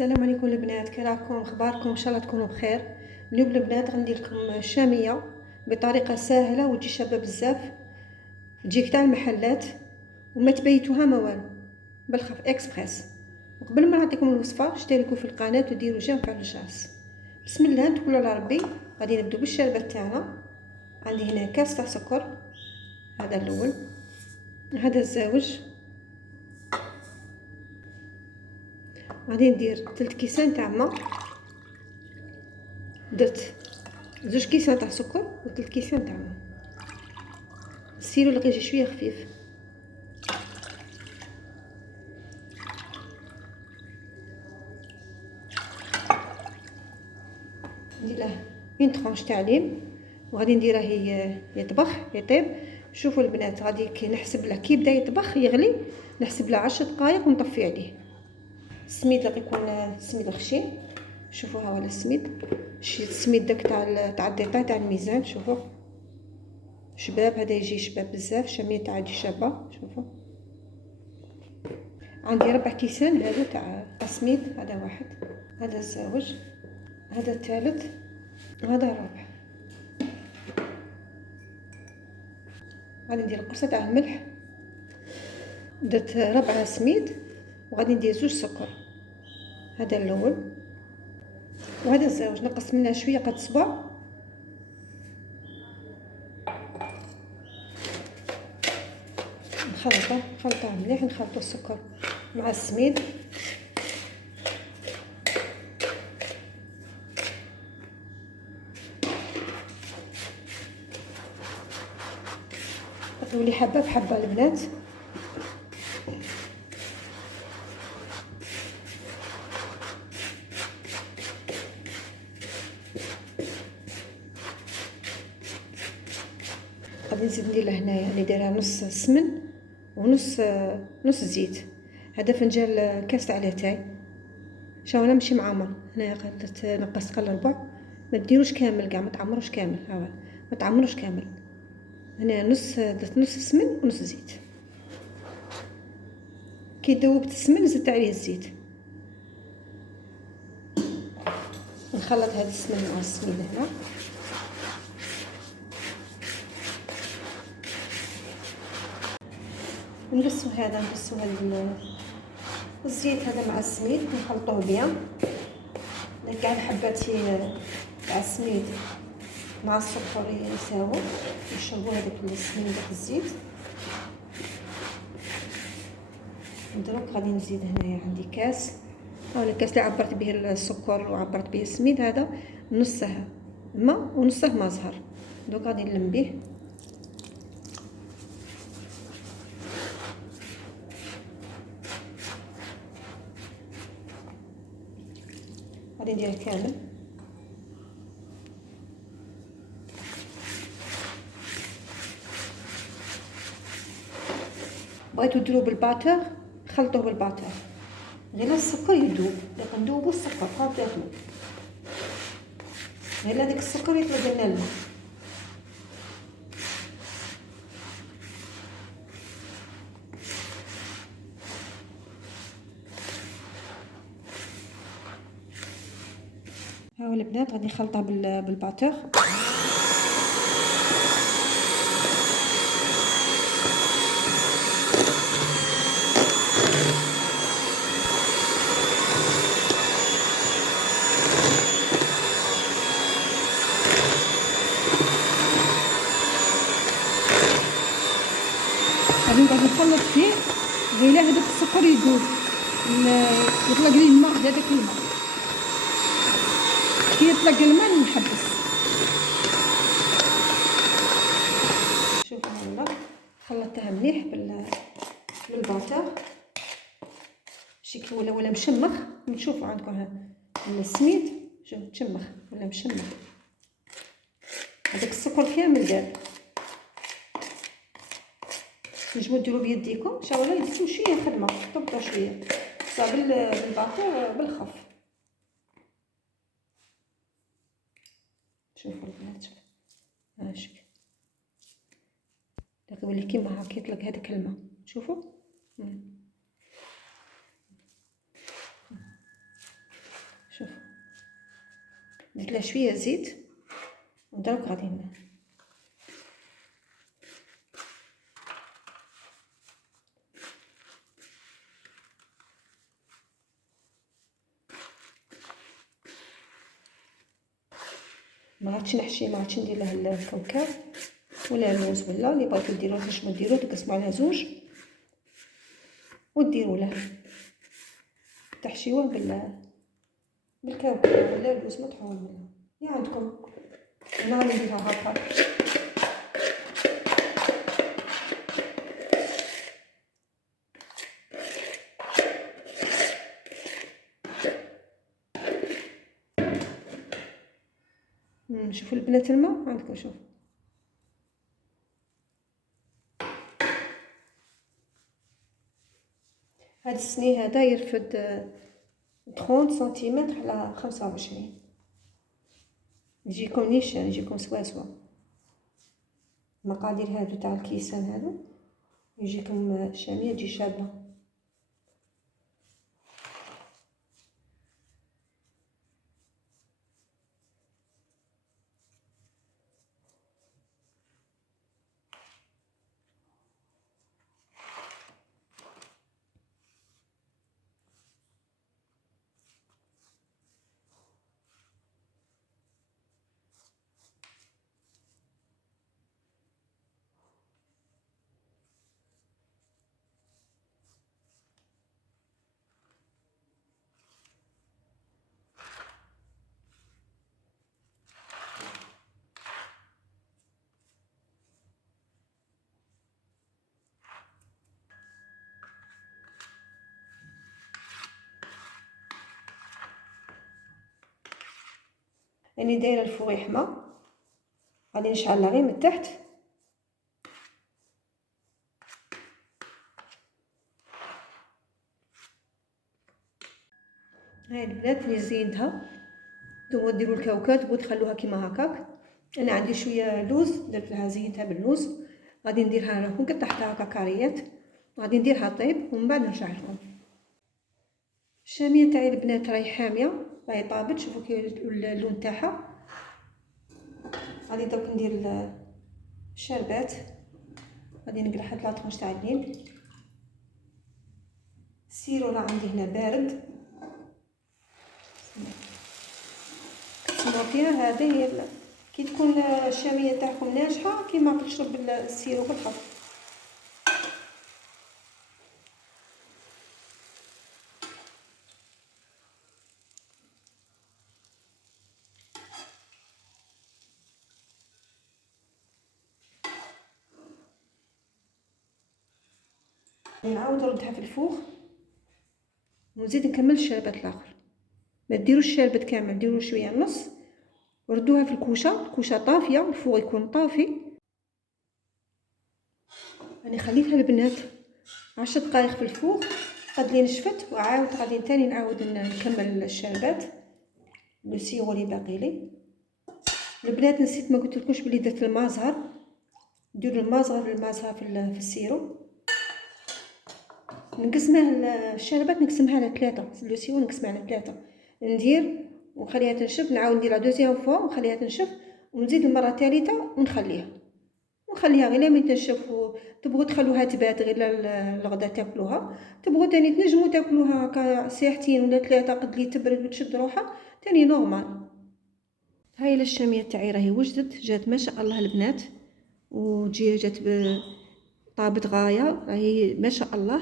السلام عليكم البنات، كي راكم؟ اخباركم؟ ان شاء الله تكونوا بخير. اليوم البنات غندير لكم شاميه بطريقه سهله وتجي شابه بزاف، تجيك تاع المحلات وما تبيتوها ما والو، بالخف اكسبريس. وقبل ما نعطيكم الوصفه اشتركوا في القناه وديروا جيم وفعلوا الجرس. بسم الله، نتوكلوا على ربي. غادي نبداو بالشربات تاعنا. عندي هنا كاس تاع سكر، هذا الاول، هذا الزوج. غادي ندير 3 كيسان تاع ما، درت 2 كيسان تاع سكر و 3 كيسان تاع ما. السيرو اللي يجي شويه خفيف. ندير له اون طرونش تاع ليم وغادي نديره يطبخ يطيب. شوفوا البنات، غادي كي نحسب له كي بدا يطبخ يغلي نحسب له 10 دقائق ونطفي عليه. السميد غادي يكون سميد خشين. شوفوا ها هو السميد، شي السميد داك تاع الديطاي تاع الميزان. شوفوا شباب، هذا يجي شباب بزاف، شاميه تاع تجي شابه. شوفوا عندي 4 كيسان هذا تاع سميد، هذا واحد، هذا الزوج، هذا الثالث، وهذا الرابع. غادي ندير قرصه تاع الملح، درت 4 سميد، وغادي ندير 2 سكر، هذا الاول، وهذا الزوج نقص منه شويه قد صبع. نخلطها مليح، نخلطوا السكر مع السميد. تولي حبه بحبه البنات. غادي نزيد ندير له هنايا اللي دايره نص سمن ونص زيت. هذا فنجان كاس تاع لاتاي. شاو انا ماشي معمر، هنايا قدرت نقصت قل ربع. ما ديروش كامل كاع، ما تعمروش كامل، ها ما تعمروش كامل. هنا درت نص سمن ونص زيت. كي ذوبت السمن زدت عليه الزيت. نخلط هذا السمن مع السميد هنا. نقصو هذا الزيت هذا مع السميد، نخلطوه بيان. كاع الحبات تاع السميد مع السكر يساووا، نشربوا هذاك السميد داك الزيت. دروك غادي نزيد هنايا عندي كاس، هاو الكاس اللي عبرت به السكر وعبرت به السميد، هذا نصه ماء ونصه ما زهر. دوك غادي نلم به. غادي ندير كامل. بغيتو ديرو بالباتر خلطوه بالباتر، غير السكر يذوب، داك ندوبو السكر قاطعتو، غير هذاك السكر يطلق لنا الماء. هاو البنات غادي نخلطها بالباتر. غادي نقعد نخلط فيه غير هذاك السكر يذوب، يطلق لي الماء، هذاك الماء كي يطلق الماء نحبس. شوفوا هنا خلطتها مليح بالباتر، شكل ولا مشمخ. نشوفوا عندكم ها السميد، شوف تشمخ ولا مشمخ، هذاك السكر كامل داب. نجمو ديروا بيديكم، شاو ولا يديكم شويه خدمه، طبطوا شويه صافي بالباتر بالخف. شوفوا البنات، ها شوف داك يولي كيما هكا يطلق هذاك الماء. شوفوا درت لها شويه زيت ودروك غادي ما عادش نحشي، ما عادش ندير له الكاوكاو ولا اللوز ولا اللي بغيتو ديروه تنجمو ديروه تقسموا على زوج وديروا له تحشيوه بالكاوكاو ولا اللوز مطحون ولا يا عندكم. انا غادي نديرها هكا. شوفوا البنات الماء عندكم، شوف هاد السني هذا يرفد 30 سنتيمتر على 25. يجيكم نيشان، يجيكم سواسوا. المقادير هادو تاع الكيسان هادو يجيكم شاميه، تجي شابه. راني دايره الفوغ يحمى، غادي نشعلها غير من التحت. هاي البنات اللي زينتها، نتوما ديروا الكاوكاو تبغوا تخلوها كيما هكاك. انا عندي شويه لوز درت لها زينتها باللوز، غادي نديرها لكم قطعتها هكا كاريات، غادي نديرها طيب ومن بعد نرجع لكم. الشاميه تاعي البنات راهي حاميه، راهي طابت، شوفوا كي اللون تاعها. غادي دوك ندير الشربات، غادي نقلح هاد لاطونش تاع الليل. السيرو راه عندي هنا بارد، السموطيه هذه هي كي تكون الشاميه تاعكم ناجحه كيما تشرب السيرو بالخف. نعاود نردها في الفوغ ونزيد نكمل الشربات الاخر. ما ديروش الشربت كامل، ديروا شويه نص، وردوها في الكوشه طافيه، الفوغ يكون طافي. راني خليتها البنات 10 دقائق في الفوغ، قد لي نشفت، وعاود غادي تاني نعاود نكمل الشربات لو سيرو اللي باقي لي. البنات نسيت ما قلتلكمش بلي درت المازهر، نديروا المازهر في السيرو. نقسمه الشربات، نقسمها على 3، لو سيرو نقسمها على 3، ندير ونخليها تنشف، نعاود نديرها دوزيام فوا ونخليها تنشف، ونزيد المره الثالثه ونخليها غير لين تنشف. تبغوا تخلوها تبات غير الغدا تاكلوها، تبغوا تاني تنجموا تاكلوها هكا ساعتين ولا 3 قد لي تبرد وتشد روحها تاني نورمال. هاي الشاميه تاعي راهي وجدت، جات ما شاء الله البنات، جات طابت غايه، راهي ما شاء الله.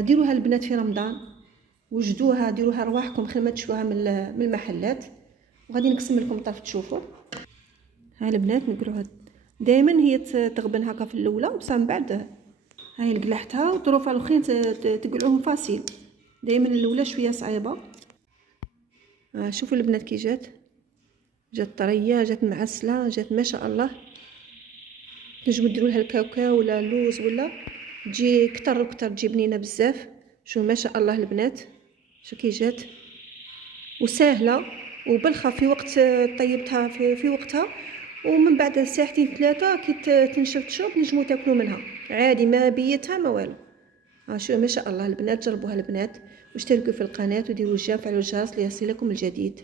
ديروها البنات في رمضان، وجدوها، ديروها رواحكم خير ما تشوها من المحلات. وغادي نقسم لكم طرف تشوفوا. ها البنات نقولوها دائما هي تغبن هكا في الاولى، بصح من بعد هاي قلحتها، وطروفها الاخرين تقلعوهم فاسيل. دائما الاولى شويه صعيبه. شوفوا البنات كي جات طريه، جات معسله، جات ما شاء الله. تنجموا ديروا لها الكاوكاو ولا اللوز ولا تجي كتر وكتر، تجي بنينه بزاف. شو ما شاء الله البنات، شو كي جات وسهله وبالخف في وقت طيبتها في وقتها، ومن بعد ساعتين 3 كي تنشف تشرب نجمو تاكلوا منها عادي، ما بيتها ما والو. شو ما شاء الله البنات، جربوها البنات، واشتركوا في القناه وديروا الجرس، فعلوا الجرس ليصلكم الجديد.